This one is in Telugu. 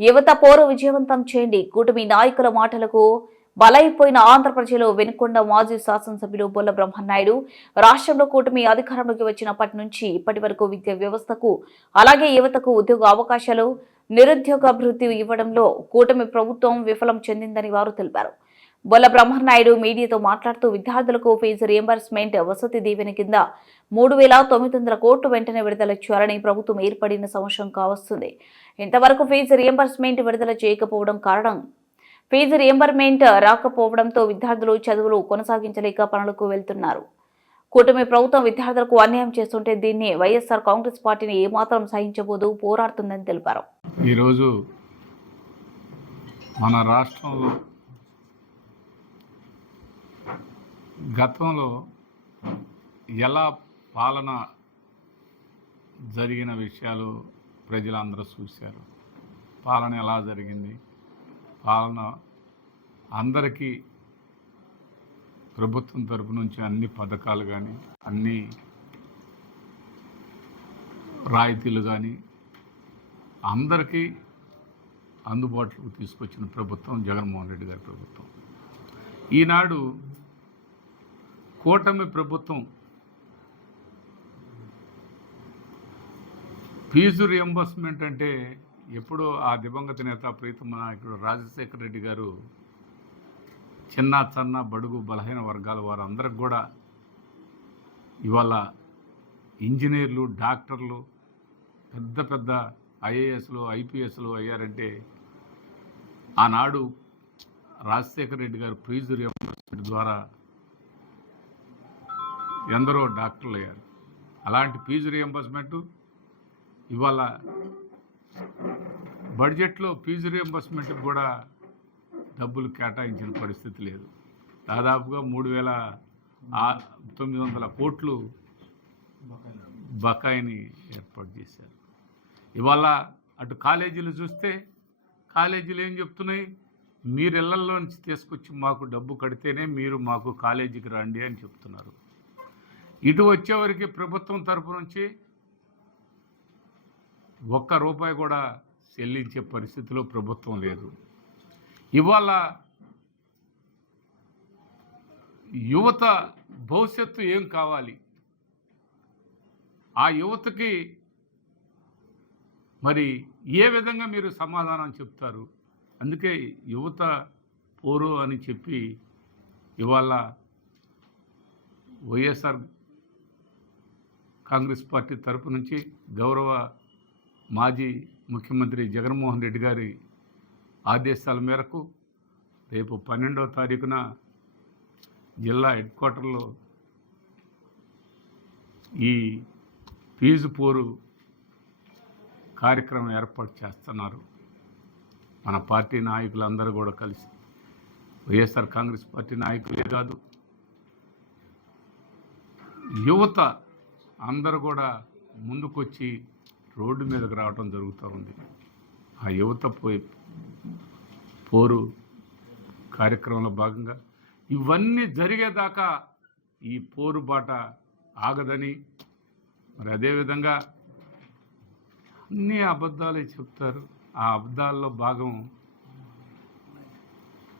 యువత పోరు విజయవంతం చేయండి. కూటమి నాయకుల మాటలకు బలైపోయిన ఆంధ్రప్రదేశ్లో వెనుకొండ మాజీ శాసనసభ్యులు బొల్ల బ్రహ్మనాయుడు రాష్ట్రంలో కూటమి అధికారంలోకి వచ్చినప్పటి నుంచి ఇప్పటి వరకు విద్యా వ్యవస్థకు అలాగే యువతకు ఉద్యోగ అవకాశాలు నిరుద్యోగ అభివృద్ధి ఇవ్వడంలో కూటమి ప్రభుత్వం విఫలం చెందిందని వారు తెలిపారు. బొల్ల బ్రహ్మనాయుడు మీడియాతో మాట్లాడుతూ విద్యార్థులకు ఫీజు రియంబర్స్మెంట్ వసతి దీవెన కింద మూడు వేల తొమ్మిది వందల కోట్లు వెంటనే విడుదల చేయాలని ప్రభుత్వం ఏర్పడిన సంవత్సరం కావస్తుంది. ఇంతవరకు ఫీజు రియంబర్స్మెంట్ విడుదల చేయకపోవడం కారణం? ఫీజు రియంబర్మెంట్ రాకపోవడంతో విద్యార్థులు చదువులు కొనసాగించలేక పనులకు వెళ్తున్నారు. కూటమి ప్రభుత్వం విద్యార్థులకు అన్యాయం చేస్తుంటే దీన్ని వైఎస్ఆర్ కాంగ్రెస్ పార్టీని ఏమాత్రం సహించబోదు పోరాడుతుందని తెలిపారు. ఈరోజు మన రాష్ట్రంలో గతంలో ఎలా పాలన జరిగిన విషయాలు ప్రజలందరూ చూశారు. పాలన ఎలా జరిగింది? పాలన అందరికీ ప్రభుత్వం తరపు నుంచి అన్ని పథకాలు కానీ అన్ని రాయితీలు కానీ అందరికీ అందుబాటులోకి తీసుకొచ్చిన ప్రభుత్వం జగన్మోహన్ రెడ్డి గారి ప్రభుత్వం. ఈనాడు కూటమి ప్రభుత్వం ఫీజు రియంబర్స్మెంట్ అంటే ఎప్పుడో ఆ దివంగత నేత ప్రీతమ నాయకుడు రాజశేఖర రెడ్డి గారు చిన్న చిన్న బడుగు బలహీన వర్గాల వారందరికి కూడా ఇవాళ ఇంజనీర్లు డాక్టర్లు పెద్ద పెద్ద ఐఏఎస్లు ఐపీఎస్లు అయ్యారంటే ఆనాడు రాజశేఖర రెడ్డి గారు ఫీజు రియంబర్స్మెంట్ ద్వారా ఎందరో డాక్టర్లు అయ్యారు. అలాంటి ఫీజు రియంబర్స్మెంట్ ఇవాళ బడ్జెట్లో ఫీజు రియంబర్స్మెంట్ కూడా డబ్బులు కేటాయించిన పరిస్థితి లేదు. దాదాపుగా మూడు వేల తొమ్మిది వందల కోట్లు బకాయిని ఏర్పాటు చేశారు. ఇవాళ అటు కాలేజీలు చూస్తే కాలేజీలు ఏం చెప్తున్నాయి? మీరు ఇళ్ళలో నుంచి తీసుకొచ్చి మాకు డబ్బు కడితేనే మీరు మాకు కాలేజీకి రండి అని చెప్తున్నారు. ఇటు వచ్చేవరకు ప్రభుత్వం తరపు నుంచి ఒక్క రూపాయి కూడా చెల్లించే పరిస్థితిలో ప్రభుత్వం లేదు. ఇవాళ యువత భవిష్యత్తు ఏం కావాలి? ఆ యువతకి మరి ఏ విధంగా మీరు సమాధానం చెప్తారు? అందుకే యువత పోరు అని చెప్పి ఇవాళ వైఎస్ఆర్ కాంగ్రెస్ పార్టీ తరపు నుంచి గౌరవ మాజీ ముఖ్యమంత్రి జగన్మోహన్ రెడ్డి గారి ఆదేశాల మేరకు రేపు పన్నెండవ తారీఖున జిల్లా హెడ్ క్వార్టర్లో ఈ ఫీజు పోరు కార్యక్రమం ఏర్పాటు చేస్తున్నారు. మన పార్టీ నాయకులందరూ కూడా కలిసి. వైఎస్ఆర్ కాంగ్రెస్ పార్టీ నాయకులే కాదు యువత అందరూ కూడా ముందుకొచ్చి రోడ్డు మీదకి రావడం జరుగుతూ ఉంది. ఆ యువత పోయి పోరు కార్యక్రమంలో భాగంగా ఇవన్నీ జరిగేదాకా ఈ పోరు బాట ఆగదని మరి అదేవిధంగా అన్ని అబద్ధాలే చెప్తారు. ఆ అబద్ధాల్లో భాగం